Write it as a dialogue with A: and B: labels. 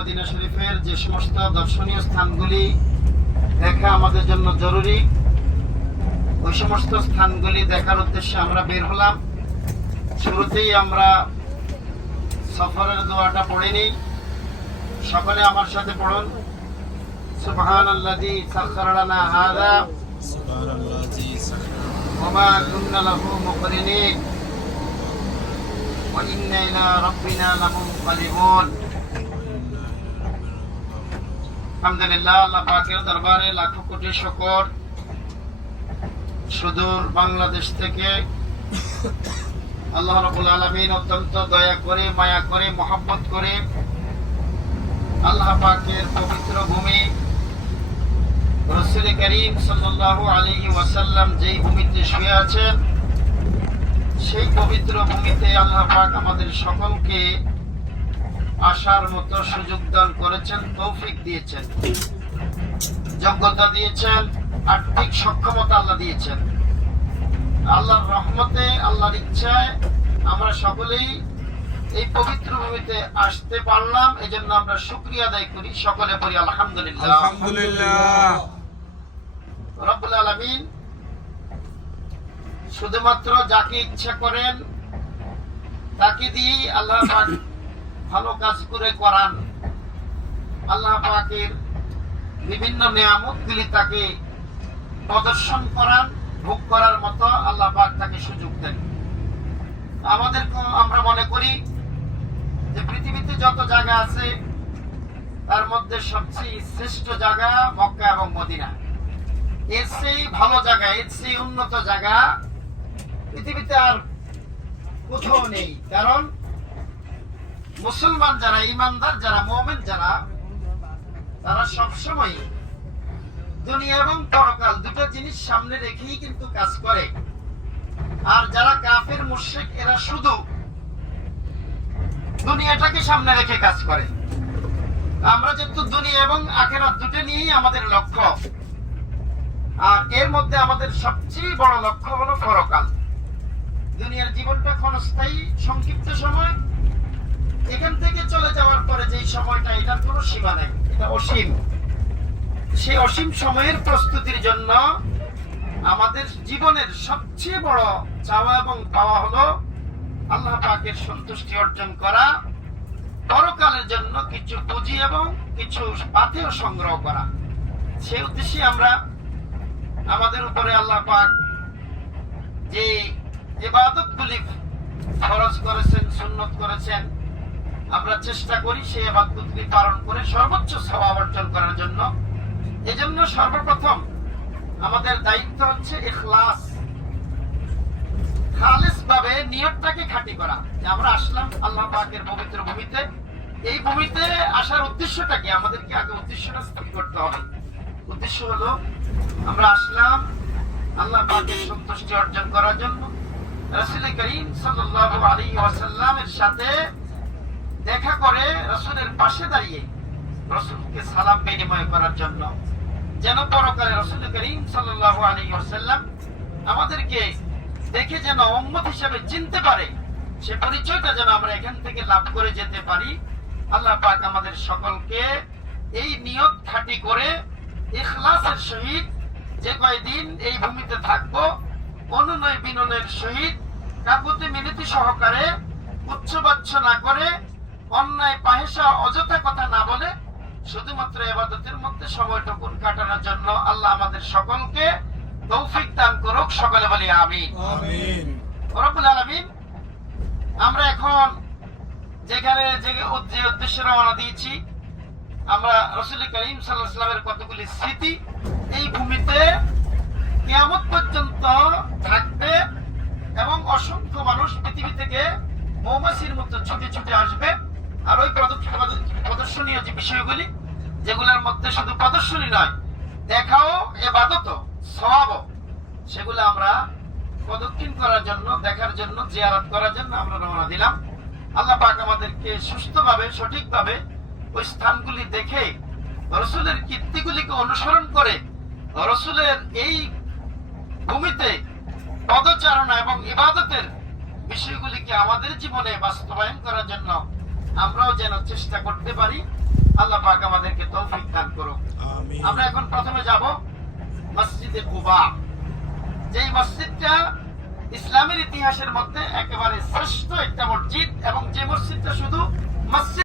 A: Medina শরীফের যে সমস্ত দর্শনীয় স্থানগুলি দেখা আমাদের জন্য জরুরি ওই সমস্ত স্থানগুলি দেখার উদ্দেশ্যে আমরা বের হলাম শুরুতেই আমরা সফরের দোয়াটা পড়ে নিই সকলে আমার সাথে পড়ুন সুবহান আল্লাযী সাখখারা লানা হাযা
B: سبحان الذي سخر
A: ওমা কুন্না লাহু মুকরিনিন ওয়া ইন্না ইলা রাব্বিনা লামুনকালিবুন আলহামদুলিল্লাহ, আল্লাহ পাকের দরবারে লাখো কোটি শুকর। সুদূর বাংলাদেশ থেকে আল্লাহ রাব্বুল আলামিন অত্যন্ত দয়া করে, মায়া করে, মহব্বত করে আল্লাহ পাকের পবিত্র ভূমি রসুল করিম ওয়াসাল্লাম যেই ভূমিতে শুয়ে আছেন, সেই পবিত্র ভূমিতে আল্লাহ পাক আমাদের সকলকে আসার মতো সুযোগ দান করেছেন তৌফিক দিয়েছেন। যোগ্যতা দিয়েছেন আর্থিক সক্ষমতা আল্লাহ দিয়েছেন। আল্লাহর রহমতে আল্লাহর ইচ্ছায় আমরা সকলেই এই পবিত্র ভূমিতে আসতে পারলাম এজন্য আমরা শুকরিয়া আদায় করি সকলে বলি আলহামদুলিল্লাহ।
B: আলহামদুলিল্লাহ।
A: রব্বুল আলামিন শুধুমাত্র যাকে ইচ্ছা করেন তাকে দিয়েই আল্লাহ ভালো কাজ করে করান। আল্লাহ পাকের বিভিন্ন নিয়ামতগুলি তাকে প্রদর্শন করান, ভোগ করার মতো আল্লাহ পাক তাকে সুযোগ দেন। আমাদের আমরা মনে করি যে পৃথিবীতে যত জায়গা আছে, তার মধ্যে সবচেয়ে শ্রেষ্ঠ জায়গা মক্কা এবং মদিনা। এর সেই ভালো জায়গা, এর সেই উন্নত জায়গা পৃথিবীতে আর কোথাও নেই। কারণ মুসলমান যারা, ইমানদার যারা, মোমেন যারা, তারা সবসময় দুনিয়া এবং পরকাল দুটো জিনিস সামনে রেখেই কিন্তু কাজ করে। আর যারা কাফের, মুশরিক, এরা শুধু দুনিয়াটাকে সামনে রেখে কাজ করে। আমরা যেহেতু দুনিয়া এবং আখেরাত দুটো নিয়েই আমাদের লক্ষ্য, আর এর মধ্যে আমাদের সবচেয়ে বড় লক্ষ্য হলো পরকাল। দুনিয়ার জীবনটা ক্ষণস্থায়ী, সংক্ষিপ্ত সময় যেই সময়টা এটার কোনো সীমা নেই, এটা অসীম। সেই অসীম সময়ের প্রস্তুতির জন্য আমাদের জীবনের সবচেয়ে বড় চাওয়া এবং পাওয়া হলো আল্লাহ পাকের সন্তুষ্টি অর্জন করা, পরকালের জন্য কিছু পুঁজি এবং কিছু পাথেও সংগ্রহ করা। সেই উদ্দেশ্যে আমরা আমাদের উপরে আল্লাহ পাক যে ইবাদতগুলি ফরজ করেছেন, সুন্নত করেছেন আমরা চেষ্টা করি সেই ইবাদতগুলি পালন করে সর্বোচ্চ সওয়াব অর্জন করার জন্য। এজন্য সর্বপ্রথম আমাদের দায়িত্ব হচ্ছে ইখলাস। খালিস ভাবে নিয়তটাকে করা। যে আমরা আসলাম আল্লাহ পাকের পবিত্র ভূমিতে। এই ভূমিতে আসার উদ্দেশ্যটা কি আমাদেরকে আগে উদ্দেশ্যটা স্থির করতে হবে। উদ্দেশ্য হলো, আমরা আসলাম আল্লাহ পাকের সন্তুষ্টি অর্জন করার জন্য। রাসূল করিম সাল্লাল্লাহু আলাইহি ওয়াসাল্লামের সাথে দেখা করে রাসূলের পাশে দাঁড়িয়ে রাসূলকে সালাম বিনিময় করার জন্য। যেন পরকালে রাসূল করিম সাল্লাল্লাহু আলাইহি ওয়াসাল্লাম আমাদেরকে দেখে যেন উম্মত হিসেবে চিনতে পারে, সে পরিচয়টা যেন আমরা এখান থেকে লাভ করে যেতে পারি। আল্লাহ পাক আমাদের সকলকে এই নিয়ত খাঁটি করে ইখলাসের সহিত যে কয়দিন এই ভূমিতে থাকব অনুনয় বিনয়ের সহিত কাকুতি মিনতি সহকারে উচ্চবাচ্য না করে অন্যায় পাহেসা অযথা কথা না বলে শুধুমাত্র এবাদতের মধ্যে সময়টুকুন কাটানোর জন্য আল্লাহ আমাদের সকলকে তৌফিক দান করুক। সকলে বলি আমি আলামিন আমরা এখন যেখানে যে উদ্দেশ্যে রওনা দিয়েছি আমরা রসুল করিম সাল্লাহ সাল্লামের কতগুলি স্মৃতি এই ভূমিতে কিয়ামত পর্যন্ত থাকবে এবং অসংখ্য মানুষ পৃথিবী থেকে মৌমাছির মতো ছুটে ছুটে আসবে। আর ওই প্রদ- প্রদ- প্রদর্শনীয় যে বিষয়গুলি, যেগুলোর মধ্যে শুধু প্রদর্শনী নয়, দেখাও এবাদত সওয়াবও। সেগুলো আমরা প্রদক্ষিণ করার জন্য, দেখার জন্য, জিয়ারত করার জন্য আমরা রওনা দিলাম। আল্লাহ পাক আমাদেরকে সুস্থভাবে, সঠিকভাবে ওই স্থানগুলি দেখে, রসুলের কীর্তিগুলিকে অনুসরণ করে, রসুলের এই ভূমিতে পদচারণা এবং ইবাদতের বিষয়গুলিকে আমাদের জীবনে বাস্তবায়ন করার জন্য আমরাও যেন চেষ্টা করতে পারি। আল্লাহ পাক আমাদেরকে তৌফিক দান করুক।
B: আমিন।
A: আমরা এখন প্রথমে যাব মসজিদে কুবা। যেই মসজিদটা ইসলামের ইতিহাসের মধ্যে একেবারে শ্রেষ্ঠ একটা মসজিদ এবং যে মসজিদটা শুধু মসজিদ